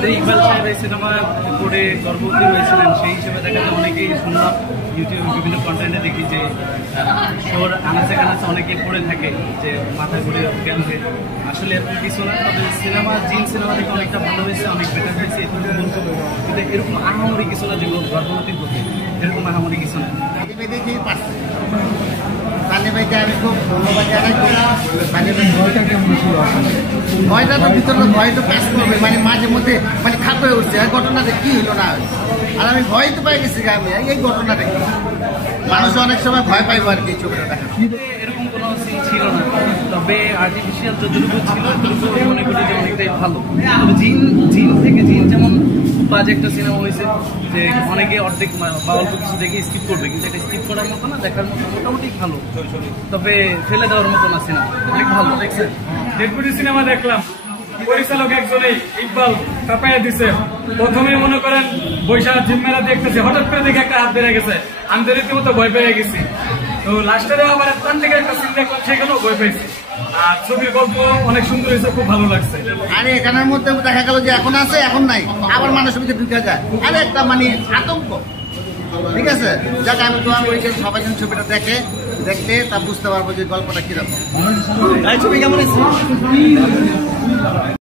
আমাদের ইকবাল সাহেব এই সিনেমা করে গর্ভবতী হয়েছিলেন, সেই হিসেবে দেখা যায় অনেকেই শুনলাম ইউটিউব বিভিন্ন কন্টেন্টে দেখি যে ওর আনাচে কানাচে অনেকেই পড়ে থাকে যে মাথা ঘুরে জ্ঞান হয়ে। আসলে এরকম কিছু না, তবে সিনেমা জিন সিনেমা থেকে অনেকটা ভালো হয়েছে, অনেক বেটার হয়েছে এটুকু বলতে। কিন্তু এরকম আহামরি কিছু না, যেগুলো গর্ভবতীর প্রতি এরকম আহামরি কিছু না। সানি ভাইকে আমি খুব ধন্যবাদ জানাই। সানি ভাই ভয়টা কেমন ছিল? ভয়টা তো ভিতরে ভয় তো কাজ করবে, মানে মাঝে মধ্যে মানে খাপ হয়ে উঠছে আর ঘটনাটা কি হলো না। আর আমি ভয় তো পাই গেছি আমি এই ঘটনাটা কি, মানুষ অনেক সময় ভয় পাইবো আর কি ছবিটা দেখা। এরকম কোনো সিন ছিল না, তবে আর্টিফিশিয়াল যতটুকু ছিল ততটুকু মনে করি যে অনেকটাই ভালো। তবে জিন থেকে জিন যেমন বাজে একটা সিনেমা হয়েছে যে অনেকে অর্ধেক বা অল্প কিছু দেখে স্কিপ করবে, কিন্তু এটা স্কিপ করার মতো না, দেখার মতো মোটামুটি ভালো, তবে ফেলে দেওয়ার মতো না সিনেমা, অনেক ভালো। দেখছেন ডেপুটি সিনেমা দেখলাম, পরিচালক একজনেই ইকবাল চাপাইয়া দিছে। প্রথমে মনে করেন বৈশাখ জিম্মেরা দেখতেছে, হঠাৎ করে দেখে একটা হাত বেড়ে গেছে, আমি তো রীতিমতো ভয় পেয়ে গেছি। তো লাস্টে আবার তার থেকে একটা সিন দেখলাম, সেখানেও ভয় পেয়েছি। আর ছবির গল্প অনেক সুন্দর হয়েছে, খুব ভালো লাগছে। আরে এখানের মধ্যে দেখা গেল যে এখন আছে এখন নাই, আবার মানুষের ভিতরে ঢুকে যায়, আরে একটা মানে আতঙ্ক। ঠিক আছে, যাক আমি দোয়া করি যে সবাই যেন ছবিটা দেখলে তা বুঝতে পারবো যে গল্পটা কিরকম। ছবি কেমন হয়েছে?